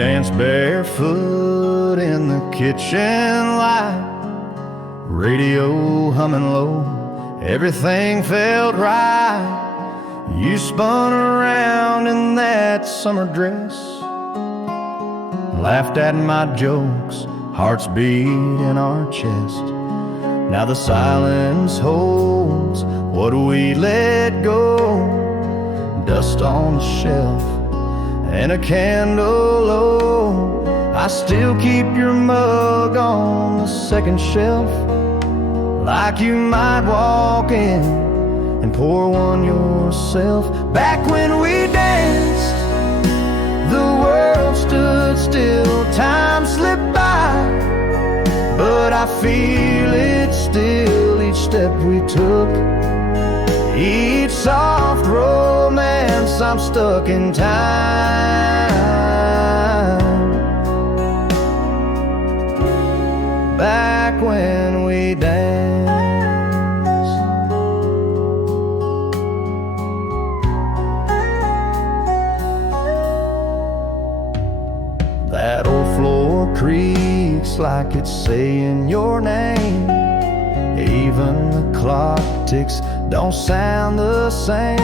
danced barefoot in the kitchen light, radio humming low, everything felt right. You spun around in that summer dress, laughed at my jokes, hearts beat in our chest. Now the silence holds what we let go, dust on the shelf and a candle low. I still keep your mug on the second shelf, like you might walk in and pour one yourself. Back when we danced, the world stood still, time slipped by, but I feel it still, each step we took, each soft romance. I'm stuck in time. Back when we danced. That old floor creaks like it's saying your name. Even the clock ticks, don't sound the same.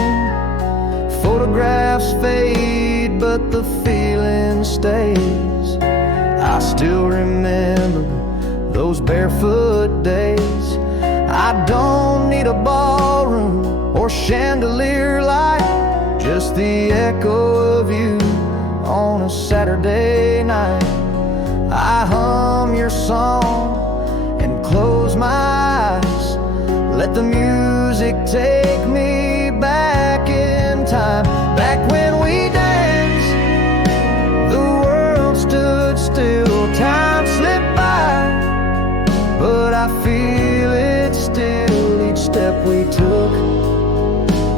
Photographs fade, but the feeling stays. I still remember those barefoot days. I don't need a ballroom or chandelier light, just the echo of you on a Saturday night. I hum your song and close my eyes, let the music take me back in time. Back when we danced, the world stood still, time slipped by, but I feel it still, each step we took,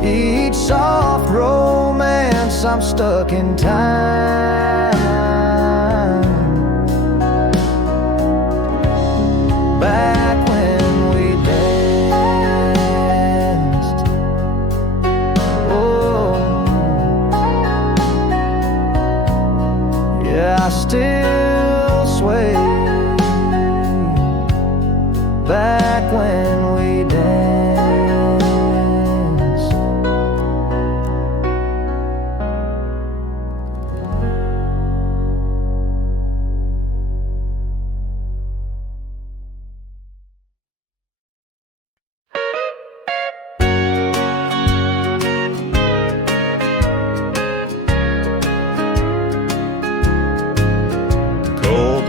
each soft romance. I'm stuck in time. Back when we danced, oh, yeah, I still sway. Back when we danced.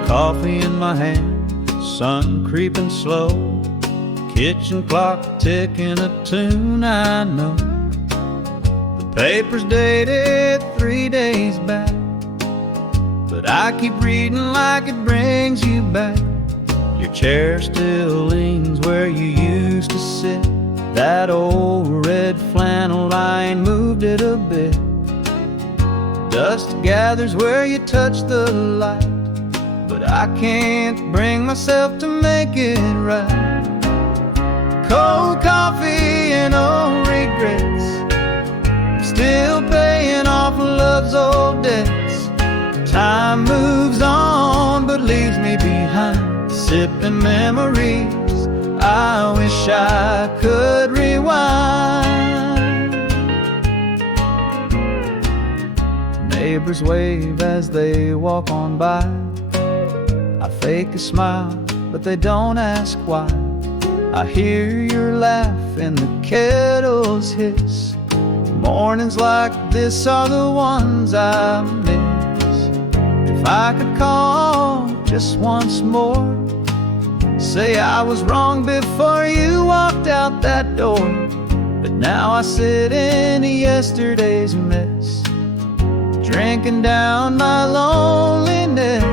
Coffee in my hand, sun creeping slow, kitchen clock ticking a tune I know. The paper's dated 3 days back, but I keep reading like it brings you back. Your chair still leans where you used to sit, that old red flannel line moved it a bit. Dust gathers where you touch the light, but I can't bring myself to make it right. Cold coffee and old regrets, I'm still paying off love's old debts. Time moves on but leaves me behind, sipping memories I wish I could rewind. Neighbors wave as they walk on by, I fake a smile, but they don't ask why. I hear your laugh and the kettle's hiss. Mornings like this are the ones I miss. If I could call just once more, say I was wrong before you walked out that door, but now I sit in yesterday's mess, drinking down my loneliness.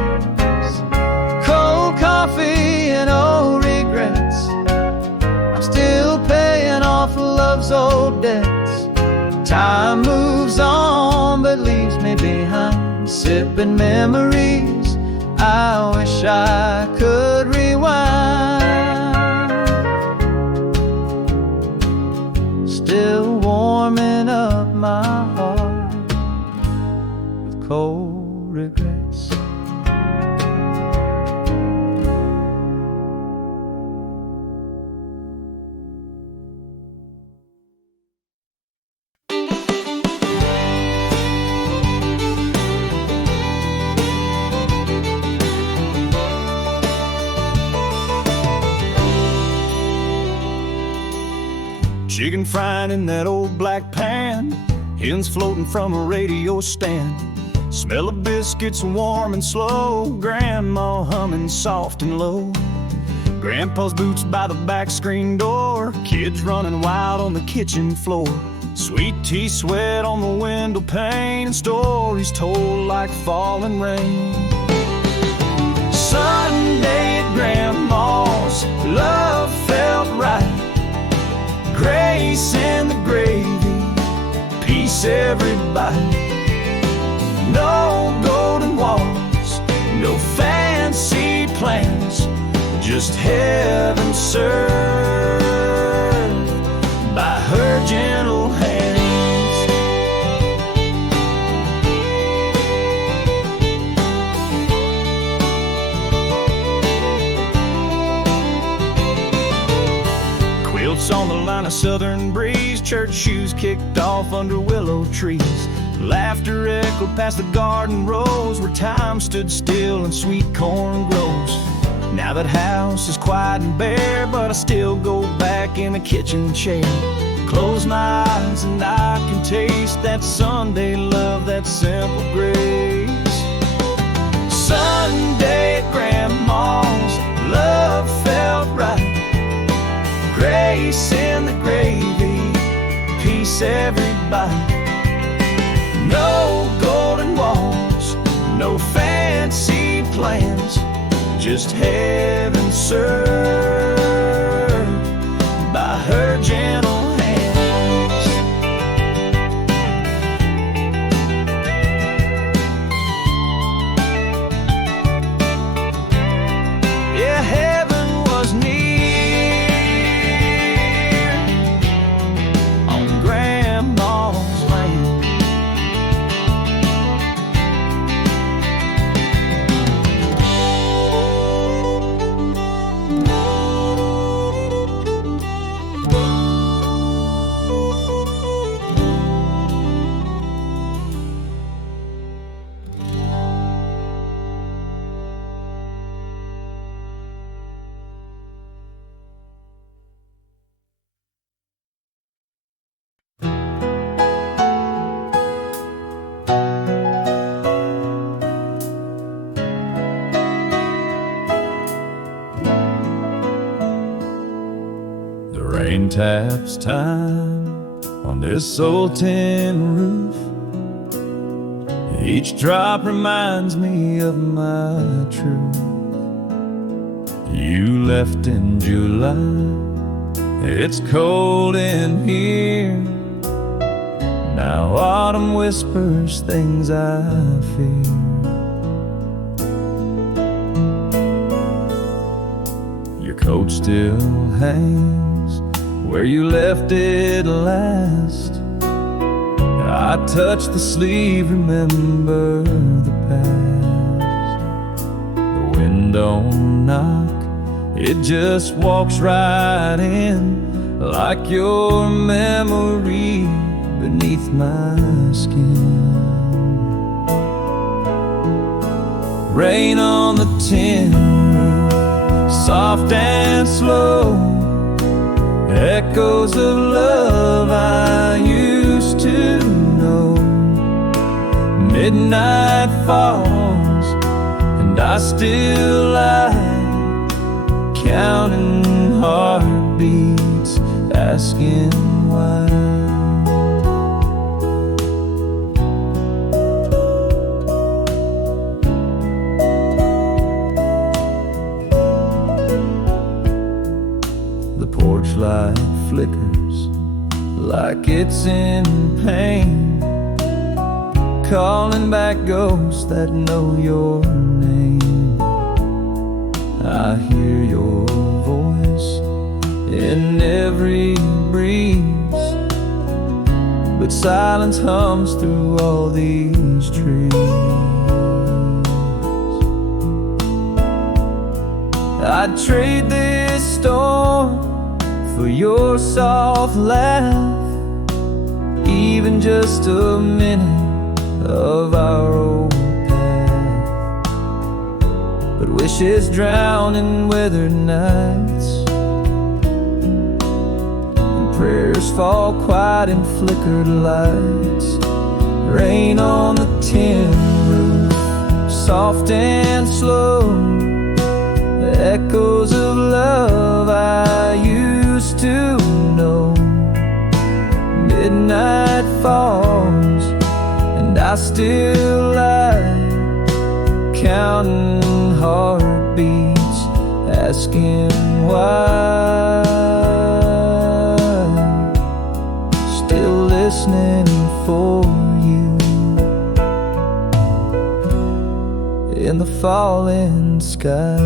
Coffee and old regrets, I'm still paying off love's old debts. Time moves on but leaves me behind, sipping memories I wish I could rewind. Still warming up my heart with cold regrets. chicken frying in that old black pan, hens floating from a radio stand, smell of biscuits warm and slow, grandma humming soft and low, grandpa's boots by the back screen door, kids running wild on the kitchen floor, sweet tea sweat on the window pane, and stories told like falling rain. Sunday at grandma's, love felt right, grace in the gravy, peace every bite. No golden walls, no fancy plans, just heaven served by her gentle hands. Quilts on the line, a southern breeze, church shoes kicked off under willow trees, laughter echoed past the garden rows where time stood still and sweet corn grows. Now that house is quiet and bare, but I still go back in the kitchen chair, close my eyes and I can taste that Sunday love, that simple grace. Sunday at grandma's, love felt right, grace in the gravy, peace every bite. No golden walls, no fancy plans, just heaven served by her gentle hands. Yeah, heaven was near on grandma's land. Rain taps time on this old tin roof. Each drop reminds me of my truth. You left in July, it's cold in here. Now autumn whispers things I fear. Your coat still hangs where you left it last. I touch the sleeve, remember the past. The wind don't knock, it just walks right in, like your memory beneath my skin. Rain on the tin roof, soft and slow, echoes of love I used to know. Midnight falls and I still lie, counting heartbeats, asking why. The porch light flickers like it's in pain, calling back ghosts that know your name. I hear your voice in every breeze, but silence hums through all these trees. I'd trade this storm for your soft laugh, even just a minute of our old path. But wishes drown in weathered nights, and prayers Tears fall quiet in flickered lights. Rain on the tin roof, soft and slow. The echoes of love I used to know. Midnight falls and I still lie, counting heartbeats, asking why. Still listening for you in the falling sky.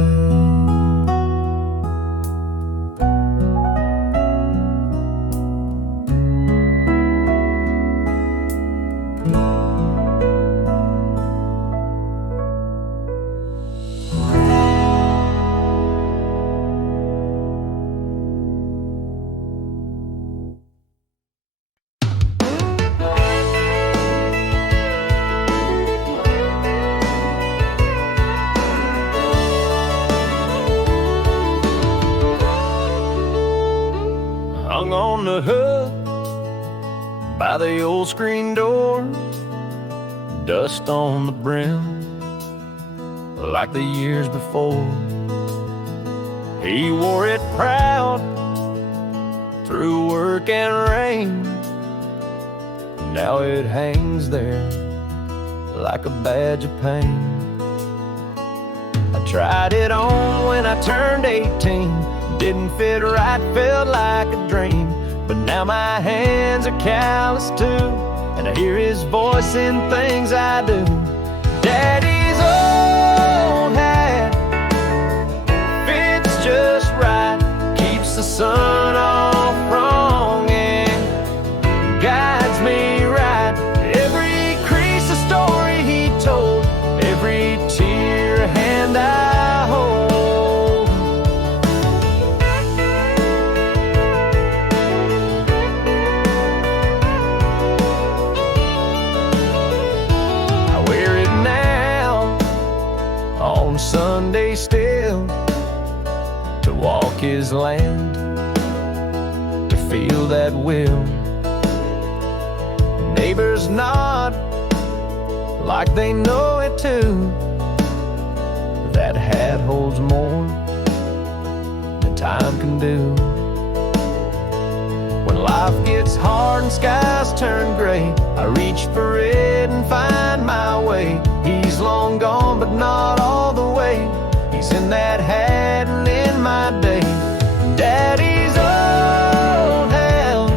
Hung on the hook by the old screen door, dust on the brim like the years before. He wore it proud through work and rain. Now it hangs there like a badge of pain. I tried it on when I turned 18. Didn't fit right, felt like a dream. But now my hands are callous too, and I hear his voice in things I do. Daddy's old hat fits just right, keeps the sun off wrong and guides me right. Every crease a story he told, every tear a hand I hold. Sunday still to walk his land, to feel that will. Neighbors nod like they know it too. That hat holds more than time can do. When life gets hard and skies turn gray, I reach for it and find my way. He's long gone, but not all the way. He's in that hat and in my day. Daddy's old hat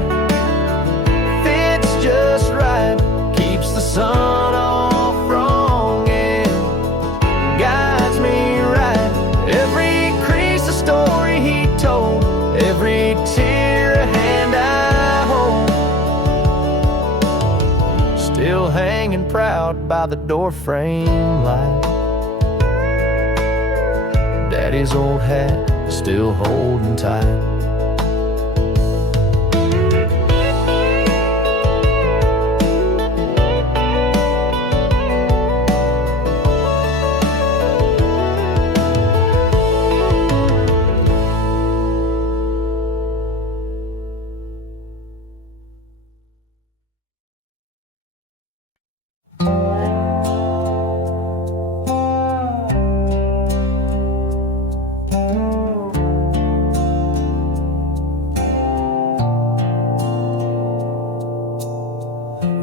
fits just right, keeps the sun off wrong and guides me right. Every crease a story he told, every tear a hand I hold. Still hanging proud by the doorframe light. Daddy's old hat still holding tight.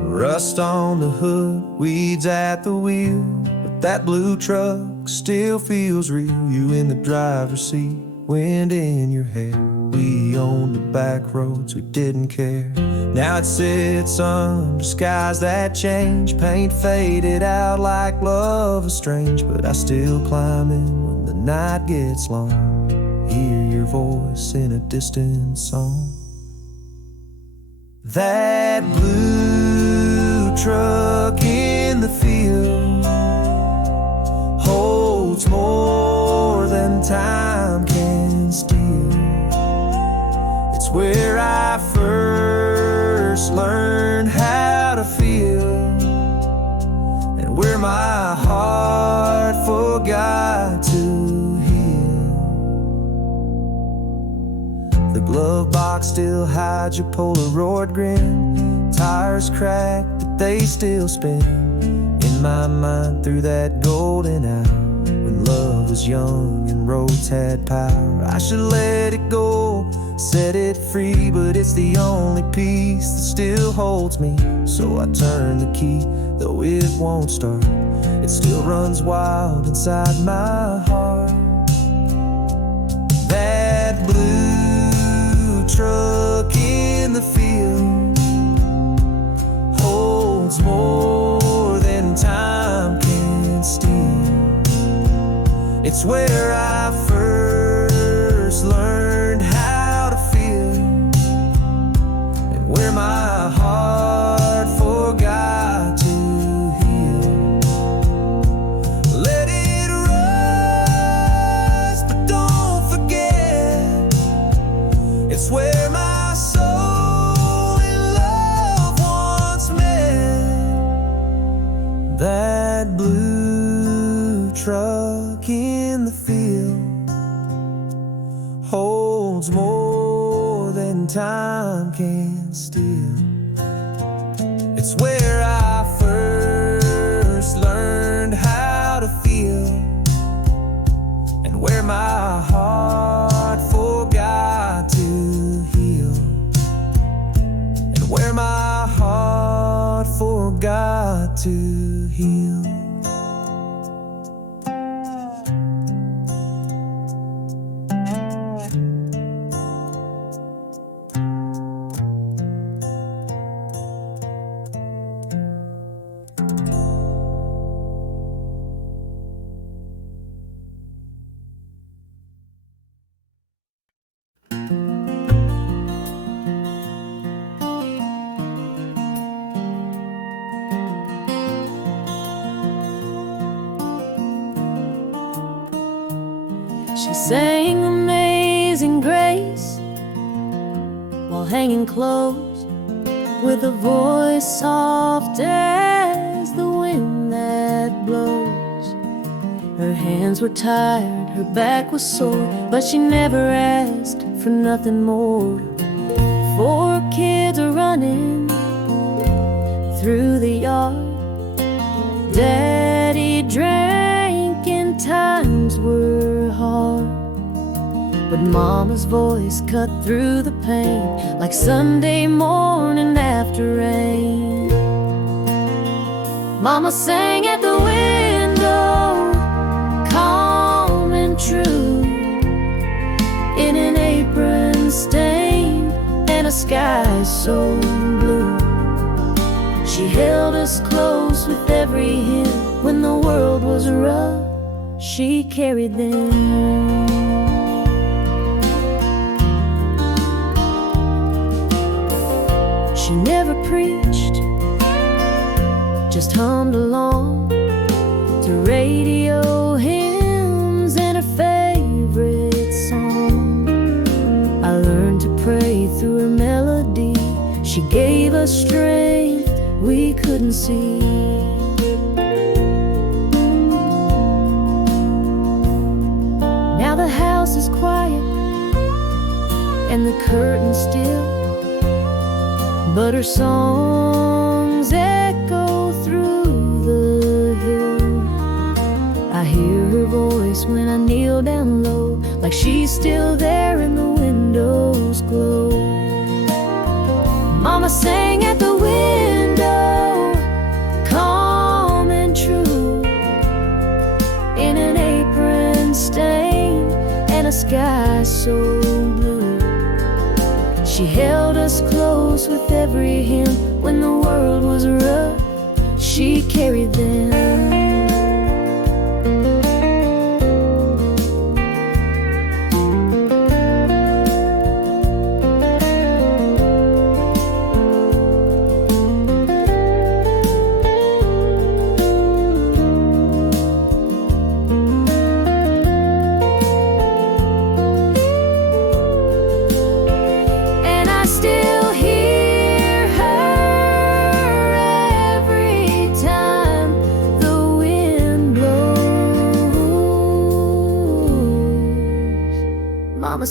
Rust on the hood, weeds at the wheel, but that blue truck still feels real. You in the driver's seat, wind in your hair. We owned the back roads, we didn't care. Now it sits under skies that change. Paint faded out like love is strange, but I still climb in when the night gets long. Hear your voice in a distant song. That blue truck in the field holds more than time can steal. It's where I first learned how to feel, and where my heart forgot to heal. The glove box still hides your Polaroid grin. Tires cracked, but they still spin in my mind through that golden hour when love was young and roads had power. I should let it go, set it free, but it's the only piece that still holds me. So I turn the key, though it won't start. It still runs wild inside my heart. That blue truck in the field holds more than time can steal. It's where I first learned how to feel, and where my heart forgot to heal. Let it rust, but don't forget, it's where my soul and love once met. That blue truck in the field holds more than time can steal. It's where I first learned how to feel, and where my heart forgot to heal, and where my heart forgot to heal. She sang Amazing Grace while hanging close, with a voice soft as the wind that blows. Her hands were tired, her back was sore, but she never asked for nothing more. 4 kids are running through the yard. Daddy drank and times were hard, but Mama's voice cut through the pain like Sunday morning after rain. Mama sang at the window, calm and true, in an apron stain and a sky so blue. She held us close with every hymn. When the world was rough, she carried them. She never preached, just hummed along to radio hymns and her favorite song. I learned to pray through her melody. She gave us strength we couldn't see. Now the house is quiet and the curtains still, but her songs echo through the hill. I hear her voice when I kneel down low, like she's still there in the window's glow. Mama sang at the window, calm and true, in an apron stain and a sky so blue. She held us close with every hymn. When the world was rough, she carried them.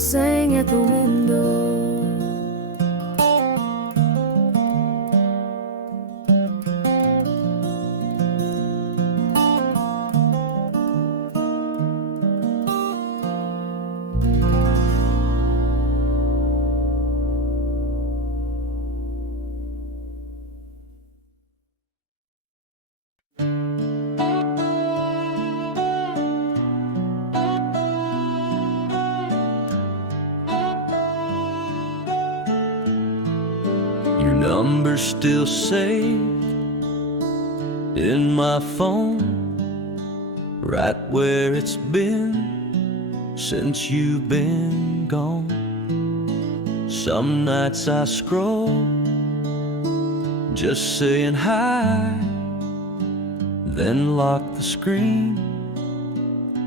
sang at the window. Your number's still saved in my phone, right where it's been since you've been gone. Some nights I scroll, just saying hi, then lock the screen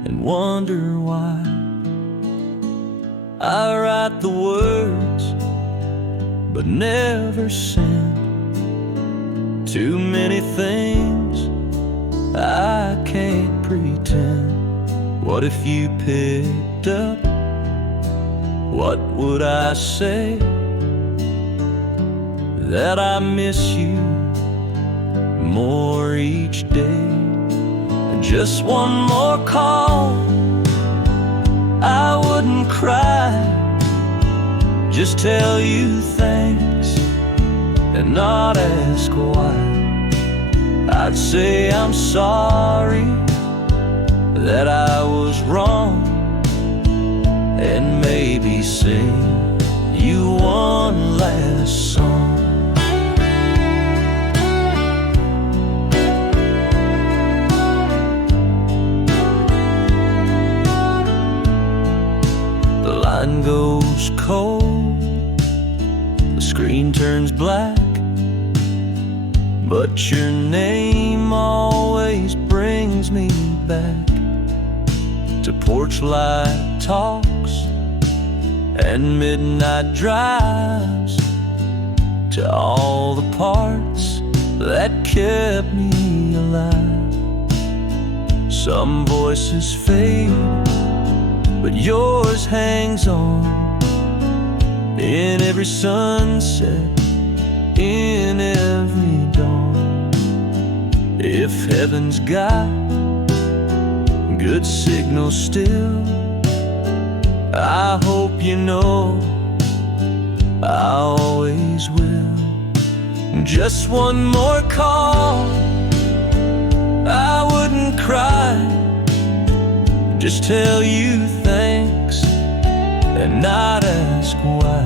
and wonder why. I write the words but never send. Too many things I can't pretend. What if you picked up? What would I say? That I miss you more each day. Just one more call, I wouldn't cry. Just tell you thanks and not ask why. I'd say I'm sorry that I was wrong, and maybe sing you one last song. The line goes cold, the screen turns black, but your name always brings me back to porch light talks and midnight drives, to all the parts that kept me alive. Some voices fade, but yours hangs on in every sunset, in every dawn. If heaven's got good signal still, I hope you know I always will. Just one more call, I wouldn't cry. Just tell you thanks and not ask why.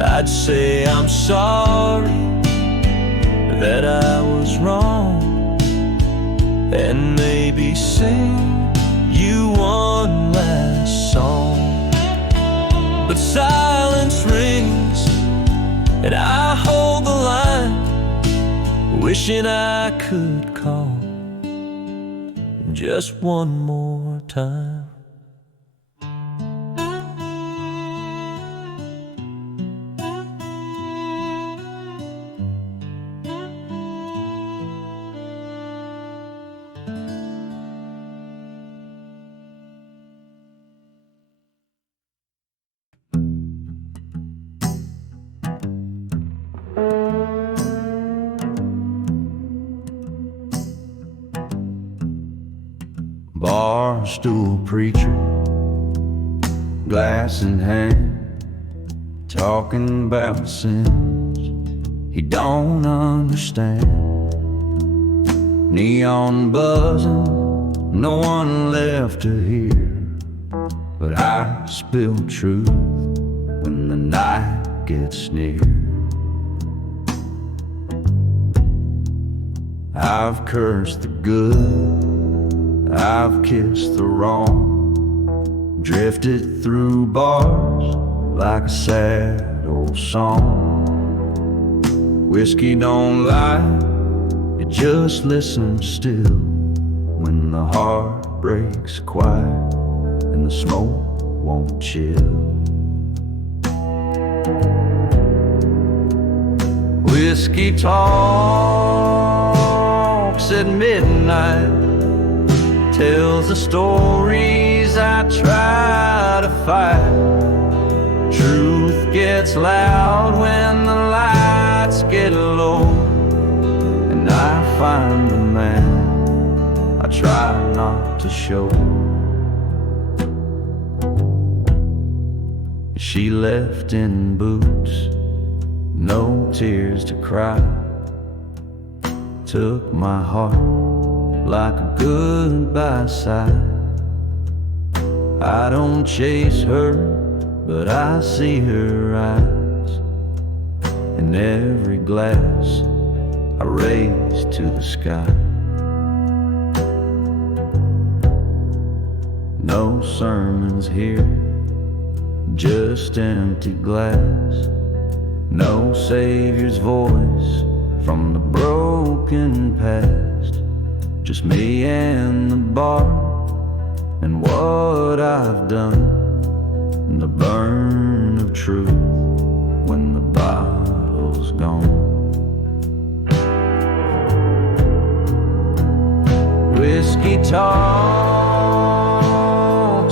I'd say I'm sorry that I was wrong, and maybe sing you one last song. But silence rings and I hold the line, wishing I could call just one more time. Barstool preacher, glass in hand, talking about sins he don't understand. Neon buzzing, no one left to hear, but I spill truth when the night gets near. I've cursed the good, I've kissed the wrong, drifted through bars like a sad old song. Whiskey don't lie, it just listens still when the heart breaks quiet and the smoke won't chill. Whiskey talks at midnight, tells the stories I I try to fight. Truth gets loud when the lights get low, and I find the man I try not to show. She left in boots, no tears to cry. Took my heart like a goodbye sigh. I don't chase her, but I see her eyes. In every glass I raise to the sky. No sermons here, just empty glass. No Savior's voice from the broken past. Just me and the bar, and what I've done, and the burn of truth when the bottle's gone. Whiskey talks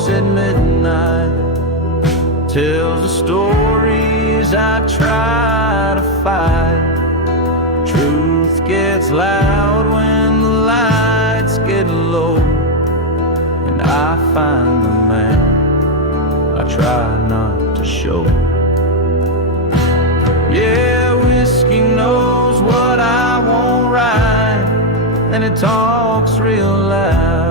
at midnight, tells the stories I try to fight. Truth gets loud when the lights get low, and I find the man I try not to show. Yeah, whiskey knows what I won't write, and it talks real loud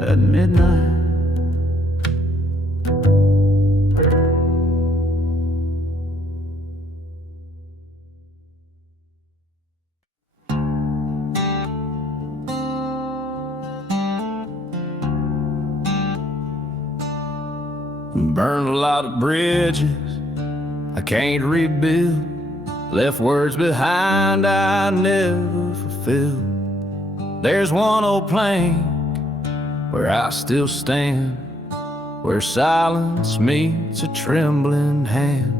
at midnight. Burned a lot of bridges I can't rebuild. Left words behind I never fulfilled. There's one old plank where I still stand, where silence meets a trembling hand.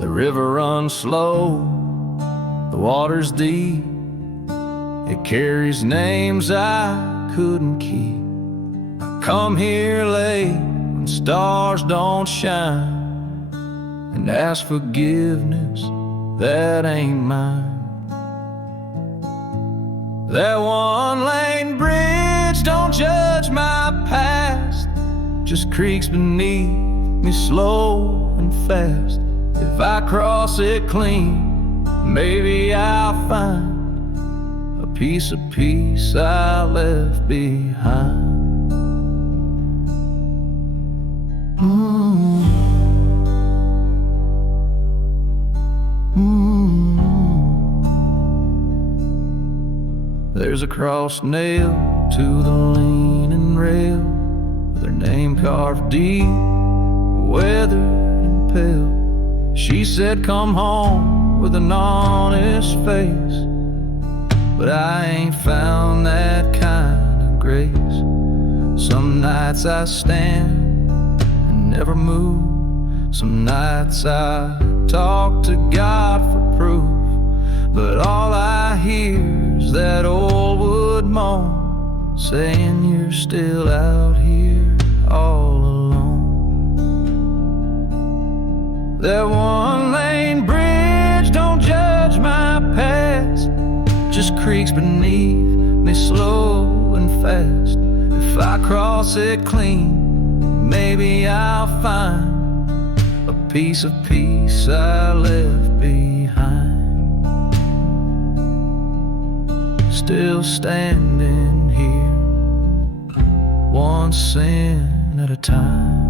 The river runs slow, the water's deep. It carries names I couldn't keep. I come here late when stars don't shine, and ask forgiveness that ain't mine. That one-lane bridge don't judge my past, just creaks beneath me slow and fast. If I cross it clean, maybe I'll find a piece of peace I left behind. There's a cross nailed to the leaning rail, with her name carved deep, weathered and pale. She said, come home with an honest face, but I ain't found that kind of grace. Some nights I stand and never move. Some nights I talk to God for proof, but all I hear is that old wood moan, saying you're still out here all alone. That one-lane bridge don't judge my past, just creaks beneath me slow and fast. If I cross it clean, maybe I'll find a piece of peace I left behind. Still standing here, one sin at a time.